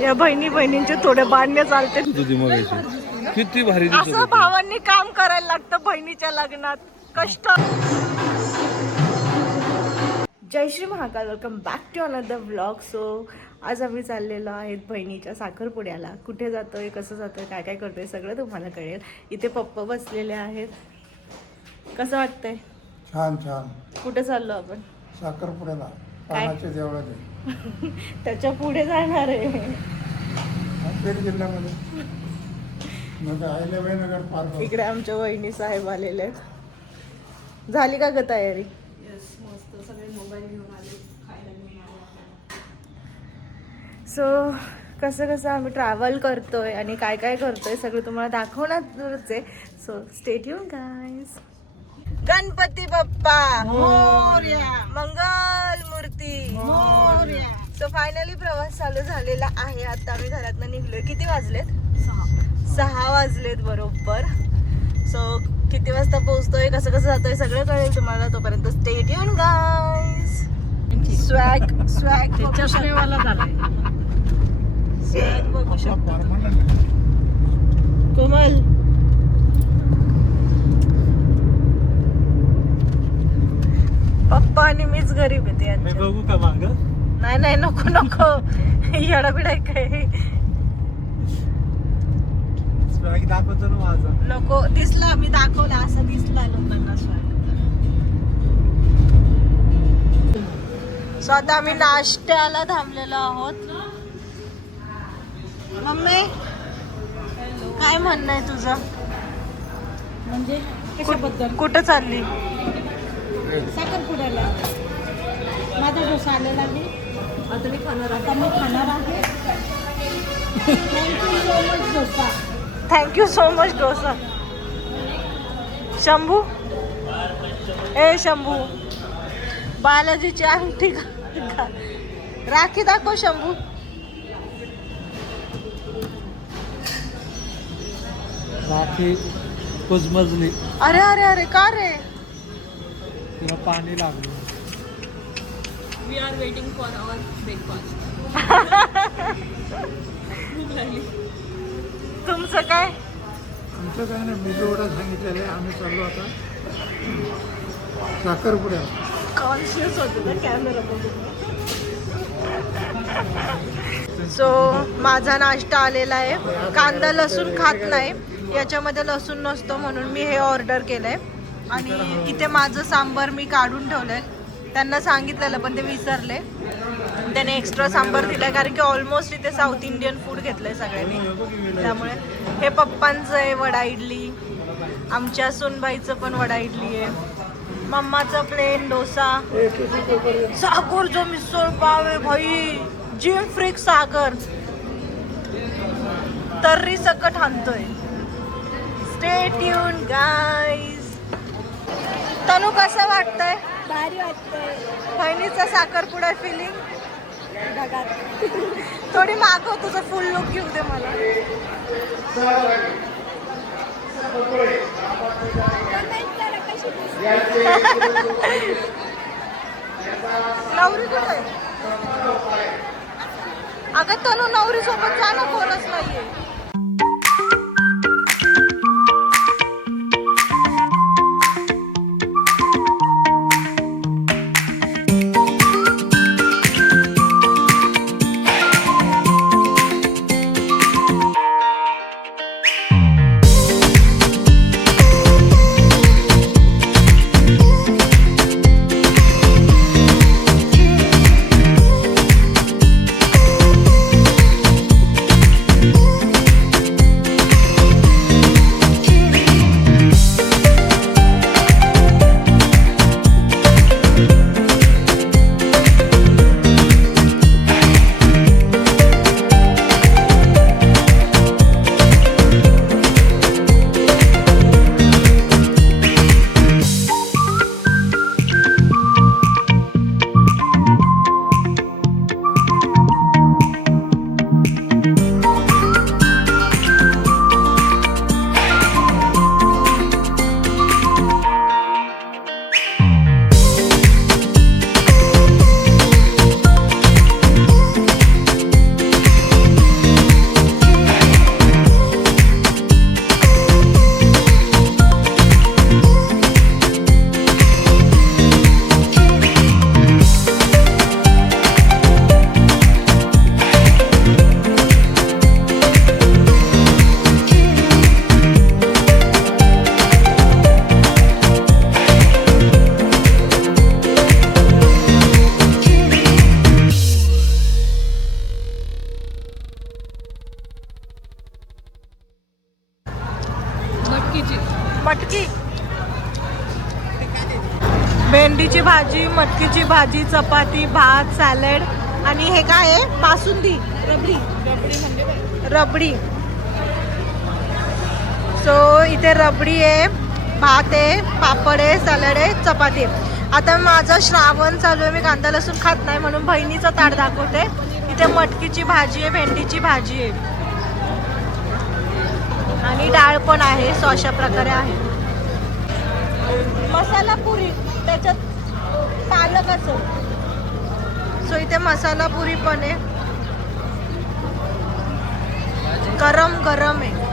या बहिणींचे थोडे भांडणे चालते. किती भारी असं भावांनी काम करायला लागतं बहिणीच्या लग्नात. कष्ट. जय Shri Mahakal. Welcome back to another vlog. So आज आम्ही चाललेलो आहेत बहिणीच्या साखरपुड्याला. कुठे जातोय, कसं जातोय, काय काय करतोय सगळं तुम्हाला कळेल. इथे पप्पा बसलेले आहेत. कसं वाटतंय? छान छान. कुठे चाललो आपण? साखरपुड्याला. पानाच्या देवळात. त्याच्या पुढे जाणार आहे. बीड जिल्ह्यामध्ये अहिल्याबाईनगर पार्क. इकडे आमच्या वहिनी साहेब आलेले आहेत. झाली का ग तयारी? सो कसं आम्ही ट्रॅव्हल करतोय आणि काय काय करतोय सगळं तुम्हाला दाखवणारच आहे. So stay tuned guys. Ganpati Bappa Morya, Mangal Murti Morya. So finally प्रवास चालू झालेला आहे. आता आम्ही घरातनं निघलोय. किती वाजलेत? 6 वाजलेत बरोबर. सो किती वाजता पोहोचतोय, कसं जातोय सगळं कळेल तुम्हाला. तोपर्यंत स्टे ट्यून गाईज. स्वॅग चष्मेवाला झालाय. स्वॅग बघू शकतो. कोमल पप्पा आणि मीच गरीब येते. बघू का माग? नाही नको येडाबिडा काय. दाखवतो ना माझा. नको दिसला, मी दाखवला असं दिसला लोकांना स्वॅग. सो आता आम्ही नाश्त्याला थांबलेलो आहोत. मम्मी काय म्हणणं आहे तुझं? म्हणजे कशाबद्दल? कुठं चालली? साखरपुड्याला. माझा डोसा आलेला आहे. आता मी खाणार आहे. Thank you so much dosa. Shambhu Shambhu बालाजीची अंगठी राखी दाखव शंभू. राखी कुजमजली. अरे का रे? तिला पाणी लागलं. We are waiting for our breakfast. तुमचं काय? आमचं काय नाही, मेदूवडा सांगितलेलं आहे. आम्ही चाललो आता साखरपुड्याला. कॉन्शियस होते ना कॅमेरा बघून. सो माझा नाश्ता आलेला आहे. कांदा लसूण खात नाही, याच्यामध्ये लसूण नसतो म्हणून मी हे ऑर्डर केलंय. आणि इथे माझं सांबार मी काढून ठेवलंय. त्यांना सांगितलेलं पण ते विसरले. त्याने एक्स्ट्रा सांबार दिलाय कारण की ऑलमोस्ट इथे साऊथ इंडियन फूड घेतलंय सगळ्यांनी. त्यामुळे हे पप्पांचं आहे वडा इडली, आमच्या सुनबाईचं पण वडा इडली आहे, मम्माचा प्लेन डोसा, सागर जो मिसळ पाव आहे भाई, जिम फ्रिक सागर तर्री सकट हाणतोय. Stay tuned guys. तनु कसं वाटतंय? भारी वाटतंय. बहिणीचा साखरपुडा फिलिंग. थोडी मागव, तुझं फुल लुक घेऊ दे मला. नवरी कुठे? अगं तनु नवरी सोबत जाणं कोणच नाहीये. मटकी, भेंडीची भाजी, मटकीची भाजी, चपाती, भात, सॅलड आणि हे काय आहे? बासुंदी, रबडी. सो इथे रबडी आहे, भात आहे, पापड आहे, सॅलड आहे, चपाती आहे. आता माझं श्रावण चालू आहे, मी कांदा लसूण खात नाही म्हणून बहिणीचं ताट दाखवते. इथे मटकीची भाजी आहे, भेंडीची भाजी आहे आणि डाळ पण आहे. सो अशा प्रकारे आहे. मसाला पुरी, त्याच्यात पालक असो. सो इथे मसाला पुरी पण आहे, गरम गरम आहे.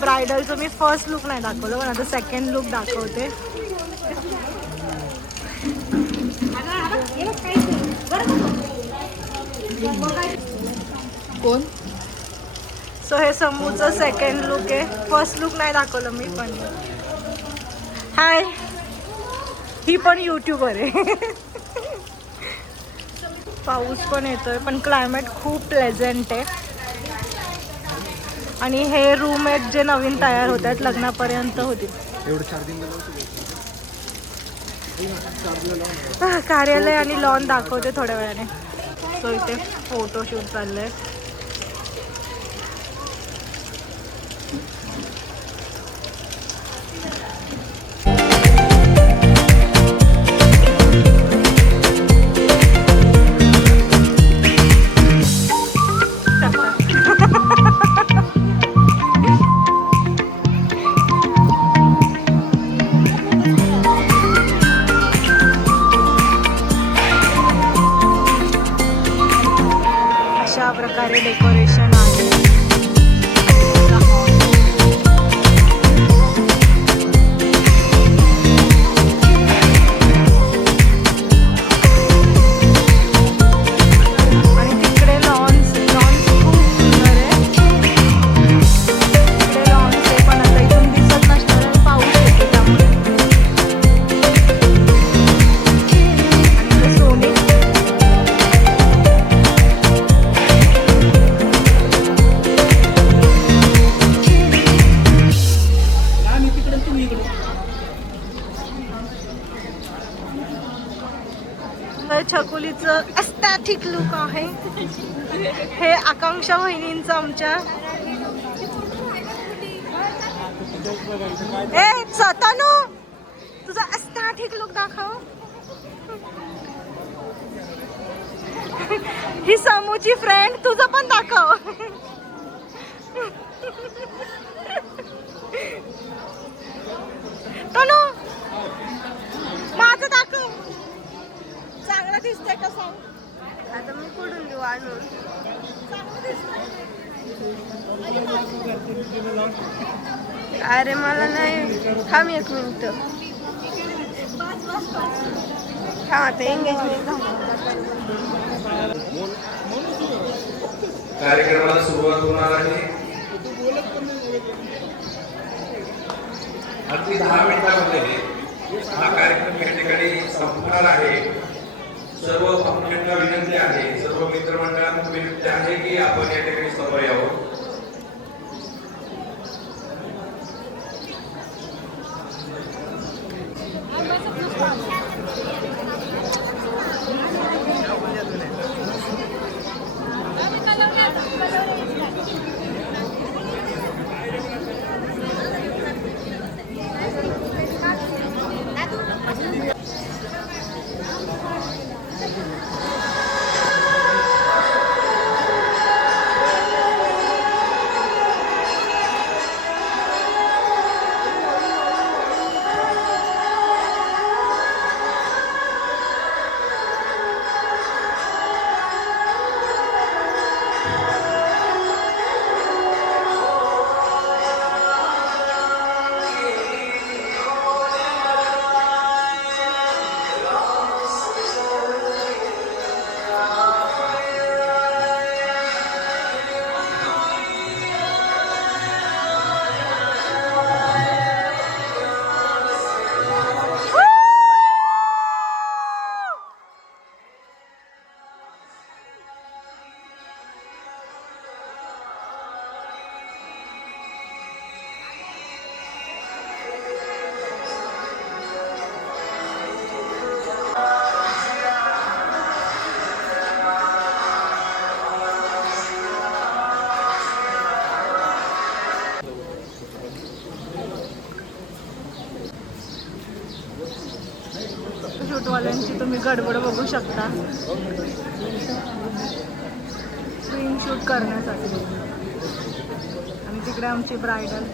ब्रायडलचं मी फर्स्ट लुक नाही दाखवलं, पण आता सेकंड लुक दाखवते. कोण? सो हे समूचं सेकंड लुक आहे. फर्स्ट लुक नाही दाखवलं मी पण. हाय, ही पण यूट्यूबर आहे. पाऊस पण येतोय, पण क्लायमेट खूप प्लेझंट आहे. आणि हे रूम आहेत जे नवीन तयार होत आहेत, लग्नापर्यंत होतील. कार्यालय आणि लॉन दाखवते थोड्या वेळाने. सो इथे फोटोशूट चाललंय. अशा प्रकारे डेकोरेशन आहे. आणि तिकडे लॉन्स खूप सुंदर आहे. तिकडे लॉन्स आहे, पण आता इथून दिसत नसणार, पाऊस येतो त्यामुळे. आणि ते सोने छकुलीचं एस्थेटिक लुक आहे. हे आकांक्षा वहिनींचं आमच्या. ए सतानो, तुझा एस्थेटिक लुक दाखव. ही समूची फ्रेंड, तुझं पण दाखव. तनु, माझं दाखव. चांगला दिसतंय का सांग? आता मी कुठून देऊ आणून? अरे मला नाही. थांब एक मिनिट. हा आता एंगेजमेंट कार्यक्रमाला सुरुवात होणार आहे. अगदी 10 मिनिटांमध्ये हा कार्यक्रम या ठिकाणी संपणार आहे. सर्व पाहुण्यांना विनंती आहे, सर्व मित्रमंडळांना विनंती आहे की आपण या ठिकाणी समोर यावं. शूटवाल्यांची तुम्ही गडबड बघू शकता स्क्रीन शूट करण्यासाठी. आणि तिकडे आमची ब्रायडल.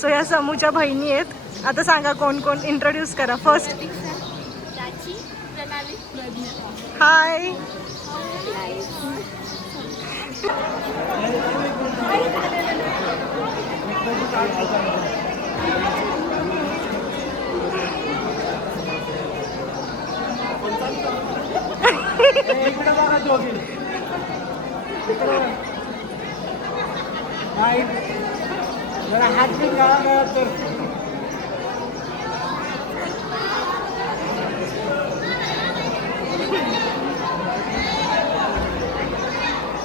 सो या समूच्या बहिणी आहेत. आता सांगा कोण कोण, इंट्रोड्यूस करा. फर्स्ट हाय. हात बी काळा तर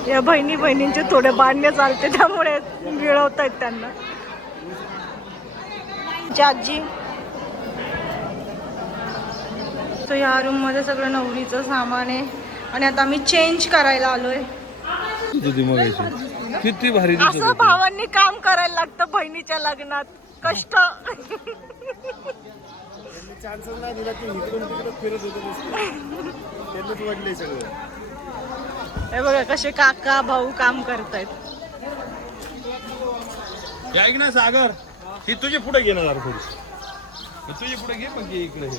या बहिणींचे थोडे बांधणे चालते त्यामुळे मिळवत आहेत त्यांना. आजी. तो या रूम मध्ये सगळं नवरीचं सामान आहे आणि आता आम्ही चेंज करायला आलोय. किती भारी असं भावांनी काम करायला लागतं बहिणीच्या लग्नात. कष्ट. चान्सच नाही दिला की इकडून तिकडे फिरत होते त्यांनीच वाढले सगळं. हे बघा कसे काका भाऊ काम करतायत. ऐक ना सागर, ही तुझे पुढे घेणार थोडी, तुझे पुढे घे मग इकडे हे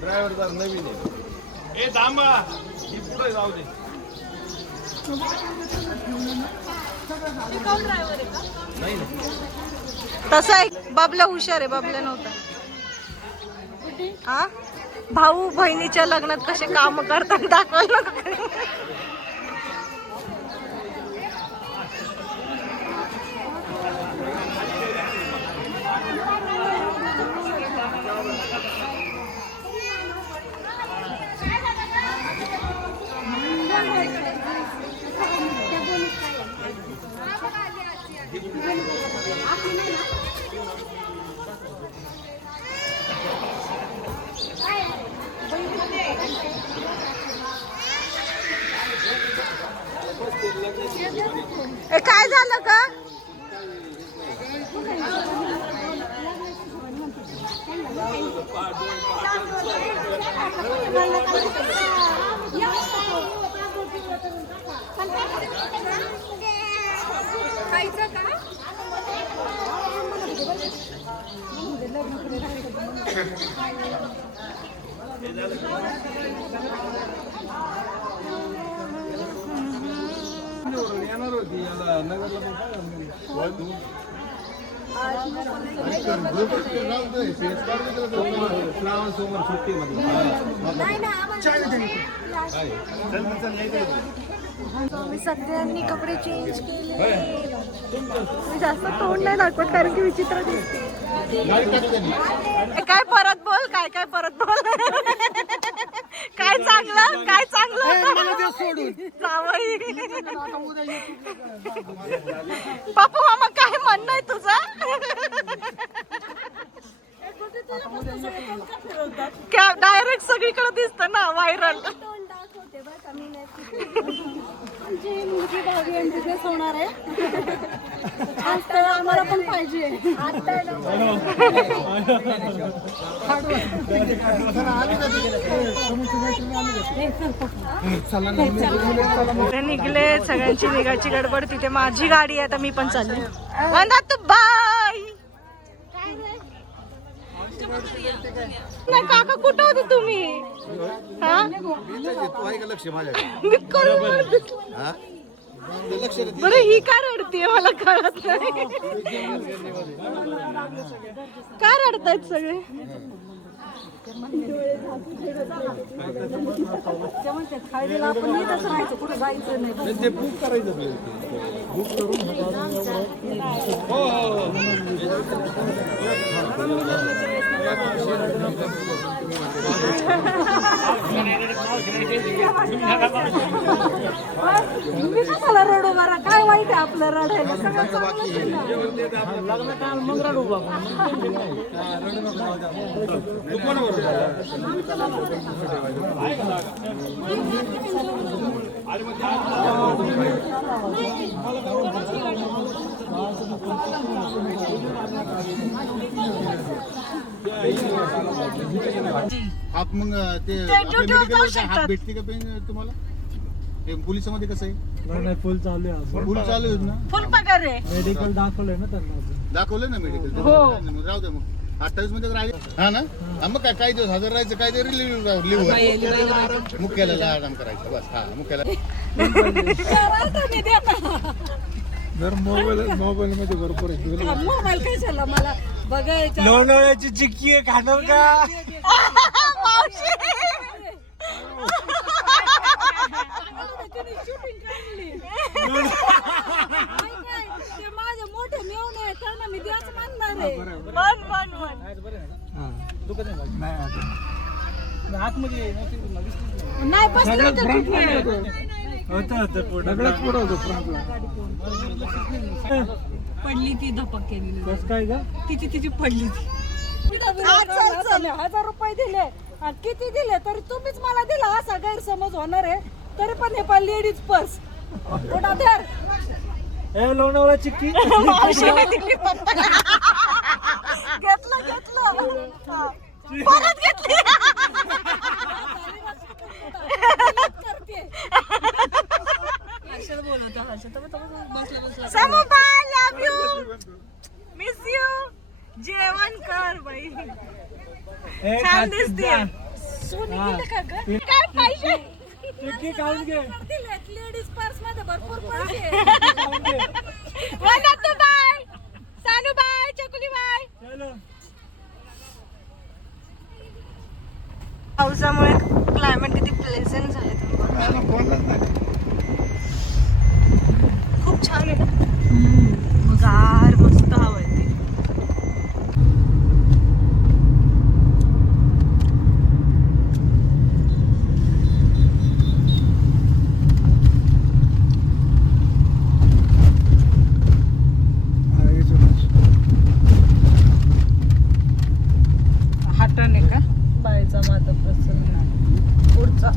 ड्रायव्हर जर नवीन आहे. ए थांबा, ही पुढे जाऊ दे. नाही तसा एक बाबला हुशार आहे. बाबला नव्हता. हा भाऊ बहिणीच्या लग्नात कसे काम करतात दाखवायला. काय झालं का? मी सगळ्यांनी कपडे चेंज केले. मी जास्त तोंड नाही दाखवत कारण की विचित्र दिसते. काय परत बोल, काय काय परत बोल. काय चांगलं, काय चांगलं जावई. बापू मामा काय म्हणणं आहे तुझं? डायरेक्ट सगळीकडे दिसत ना व्हायरल. होणार आहे आम्हाला पण पाहिजे. निघले, सगळ्यांची निघायची गडबड. तिथे माझी गाडी आहे, आता मी पण चालली. वंदा तू बाय. नाही काका, कुठं होते तुम्ही? बरं ही का रडतीये मला कळत नाही. का रडतायत सगळे? ते बुक करायचं बुक करून मला रडू बरं, काय वाईट आहे आपलं रडायला? मग रडू बाबा. आप मग ते हात भेटते का तुम्हाला? पोलिसांमध्ये कसं आहे? नाही फुल चालू आहे. फुल चालू आहे ना? फुल पगार आहे. मेडिकल दाखवलंय ना त्यांना अजून. दाखवलं ना मेडिकल? हो. राहू दे मग. 28 मध्ये राहिले हा ना. मग काय काही दिवस हजर राहायचं, काय तरी लिहू मुख्याला आराम करायचं बस. हा मुख्याला जर मोबाईल मध्ये भरपूर आहे. मोबाईल कशाला मला बघायचं? लोणावळ्याची चिक्की आहे, खाणार का? माझे मोठे मेवणे आहेत, त्यांना मी द्याच मानणार आहे. आतमध्ये नाही बसले होते कुठे? पडली ती धपक्याने. बस काय का? तिची पडली ती. 1000 रुपये दिले आणि किती दिले तरी तुम्हीच मला दिला असा गैरसमज होणार आहे. तरी पण हे पण लेडीज पर्स थोडा धर. ए लोणावळा चिक्की घेतलं परत घेतली. Samu bye, love you, miss you. जेवण कर बाई, छान दिसते. काय पाहिजे? लेडीज पर्स मध्ये भरपूर पैसे. वंदतू बाय, सानू बाय, चकुली बाय. पावसामुळे क्लायमेट किती प्लेझंट झाले. खूप छान आहे, गार मस्त हवा आहे. हाटाने का बायचा माता प्रसन्न पुढचा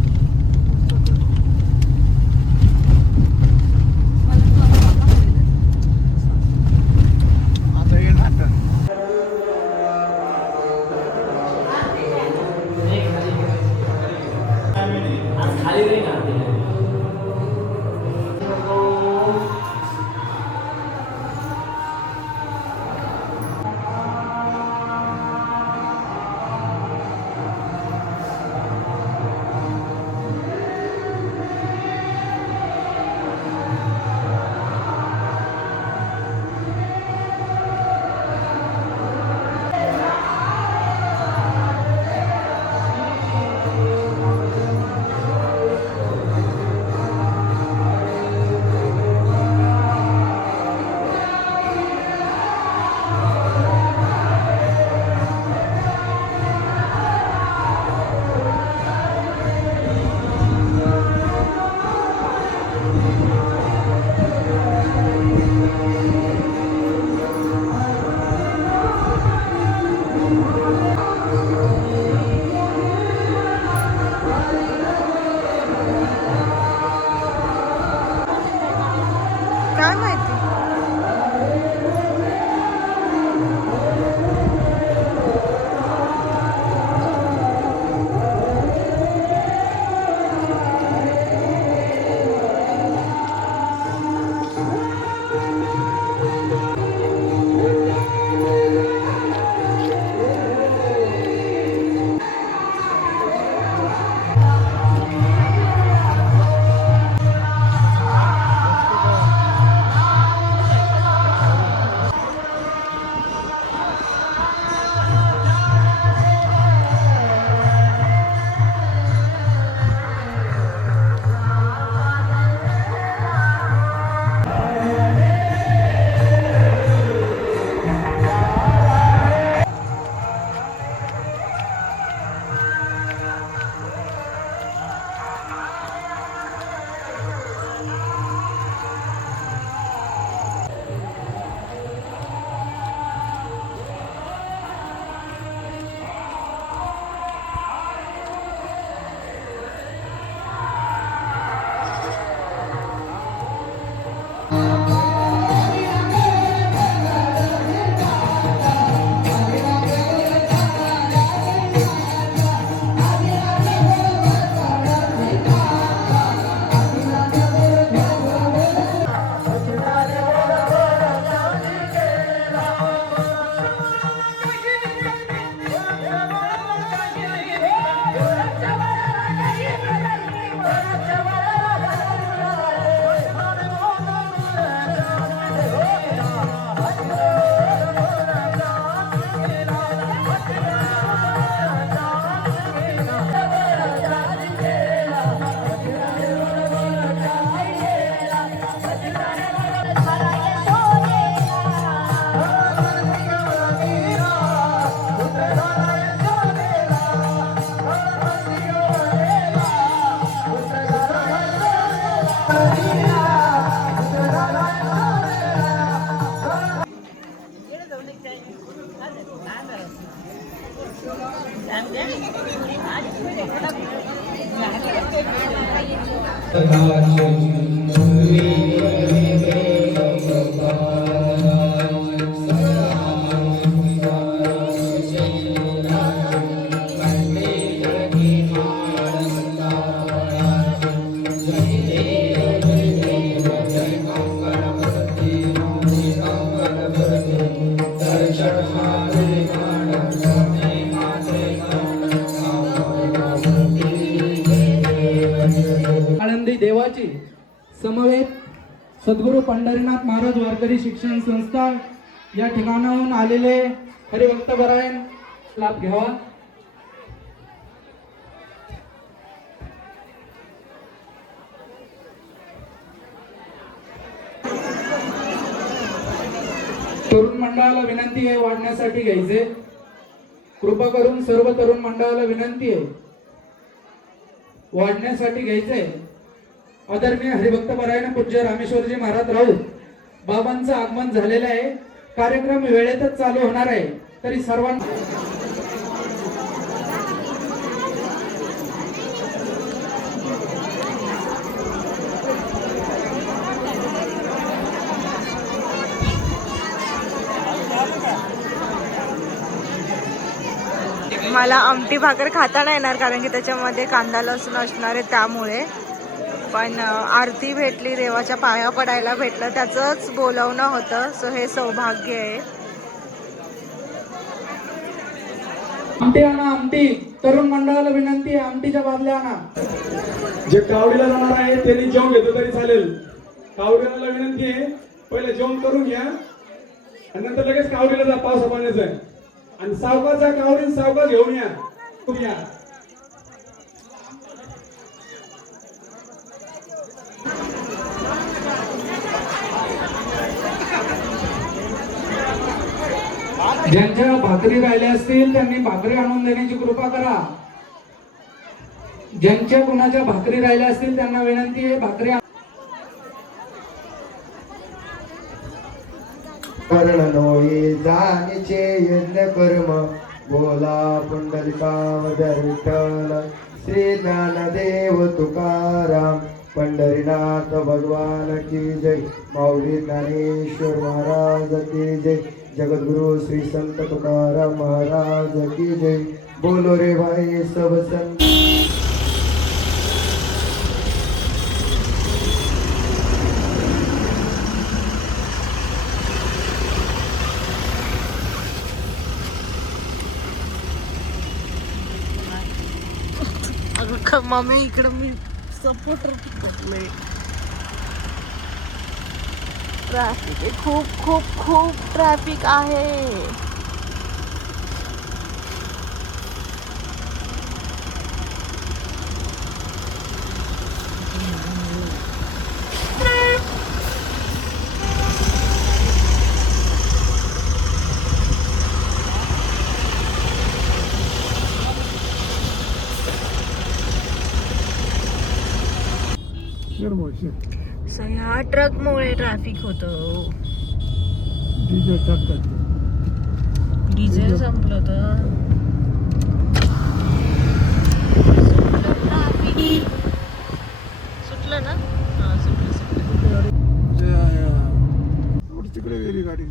आळंदी देवाची समवेत सद्गुरू पंढरीनाथ महाराज वारकरी शिक्षण संस्था या ठिकाणाहून आलेले हरिभक्त परायण लाभ घ्यावा. तरुण मंडळाला विनंती आहे वाढण्यासाठी घ्यायचे. कृपा करून सर्व तरुण मंडळाला विनंती आहे वाढण्यासाठी घ्यायचे. आदरणीय हरिभक्त परायण पूज्य रामेश्वरजी महाराज राऊत बाबांचं आगमन झालेलं आहे. कार्यक्रम वेळेतच चालू होणार आहे तरी सर्वांना मला आमटी भाकर खाता नाही येणार कारण की त्याच्यामध्ये कांदा लसूण असणार आहे त्यामुळे. पण आरती भेटली, देवाच्या पाया पडायला भेटलं, त्याचंच बोलवणं होतं. सो हे सौभाग्य आहे. आमटी आणा आमटी. तरुण मंडळाला विनंती आहे आमटीच्या बादल्या आणा. जे कावडीला जाणार आहे त्यांनी जेवण घेतलं तरी चालेल. कावडीला विनंती आहे पहिले जेवण करून घ्या आणि नंतर लगेच कावडीला जा. पावसा पाण्याचं आहे आणि सावकाश जा. कावडी सावकाश घेऊन या. खूप या. ज्यांच्या भाकरी राहिल्या असतील त्यांनी भाकरी आणून देण्याची कृपा करा. ज्यांच्या कुणाच्या भाकरी राहिल्या असतील त्यांना विनंती आहे भाकरी कर्णनोये जाणीचे यज्ञ कर्म बोला पुंडलिकावदर विठ्ठल श्री ज्ञानदेव तुकाराम पंढरीनाथ भगवान की जय. माऊली ज्ञानेश्वर महाराज की जय. जगद्गुरु श्री संत तुकाराम महाराज की जय. बोलो रे भाई सब संत. मम्मी इकडं मी सपोर्टर ट्रॅफिक आहे. खूप खूप खूप ट्रॅफिक आहे. सो ह्या ट्रकमुळे ट्रॅफिक होतं. डिझेल टाकतात. डिझेल संपलं तर सुटलं ना. हा सुटलं. तिकडे गेली गाडी.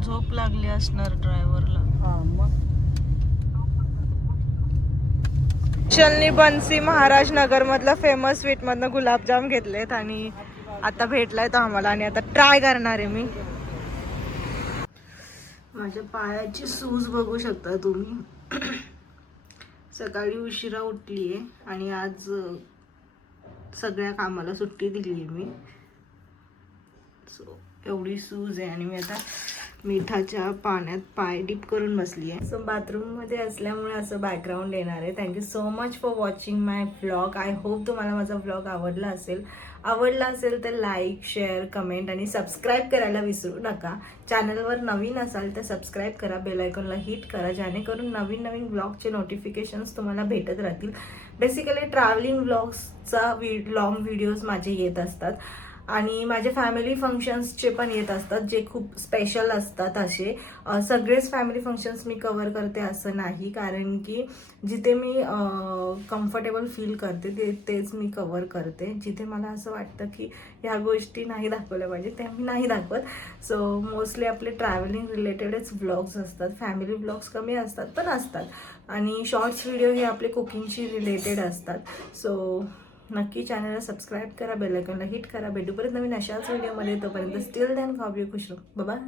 झोप लागली असणार ड्रायव्हरला. चलनी बन्सी महाराज नगर मधलं फेमस स्वीट मधनं गुलाबजाम घेतलेत आणि आता भेटलाय तो आम्हाला आणि आता ट्राय करणार आहे मी. माझ्या पायाची सूज बघू शकता तुम्ही. सकाळी उशिरा उठलीये आणि आज सगळ्या कामाला सुट्टी दिली मी. सो एवढी सूज आहे आणि मी आता मिठाच्या पाण्यात पाय डिप करून बसली आहे. सो बाथरूममध्ये असल्यामुळे असं बॅकग्राऊंड येणार आहे. Thank you so much for watching my vlog. I hope तुम्हाला माझा व्लॉग आवडला असेल तर लाईक शेअर कमेंट आणि सबस्क्राईब करायला विसरू नका. चॅनलवर नवीन असाल तर सबस्क्राईब करा, बेल आयकॉनला हिट करा जेणेकरून नवीन नवीन व्लॉगचे नोटिफिकेशन्स तुम्हाला भेटत राहतील. बेसिकली ट्रॅव्हलिंग व्लॉग्सचा लॉंग व्हिडिओज माझे येत असतात आणि माझे फॅमिली फंक्शन्सचे पण येत असतात जे खूप स्पेशल असतात असे. सगळेच फॅमिली फंक्शन्स मी कव्हर करते असं नाही, कारण की जिथे मी कम्फर्टेबल फील करते तेच मी कव्हर करते. जिथे मला असं वाटतं की ह्या गोष्टी नाही दाखवल्या पाहिजे त्या मी नाही दाखवत. सो मोस्टली आपले ट्रॅव्हलिंग रिलेटेडच व्लॉग्स असतात, फॅमिली व्लॉग्स कमी असतात पण असतात. आणि शॉर्ट्स व्हिडिओ हे आपले कुकिंगशी रिलेटेड असतात. सो नक्की चॅनलला सबस्क्राईब करा, बेल आयकॉनला हिट करा. भेटूपर्यंत नवीन अशाच व्हिडिओमध्ये. तोपर्यंत स्टिल देन खाऊ खुश राहू. बाय.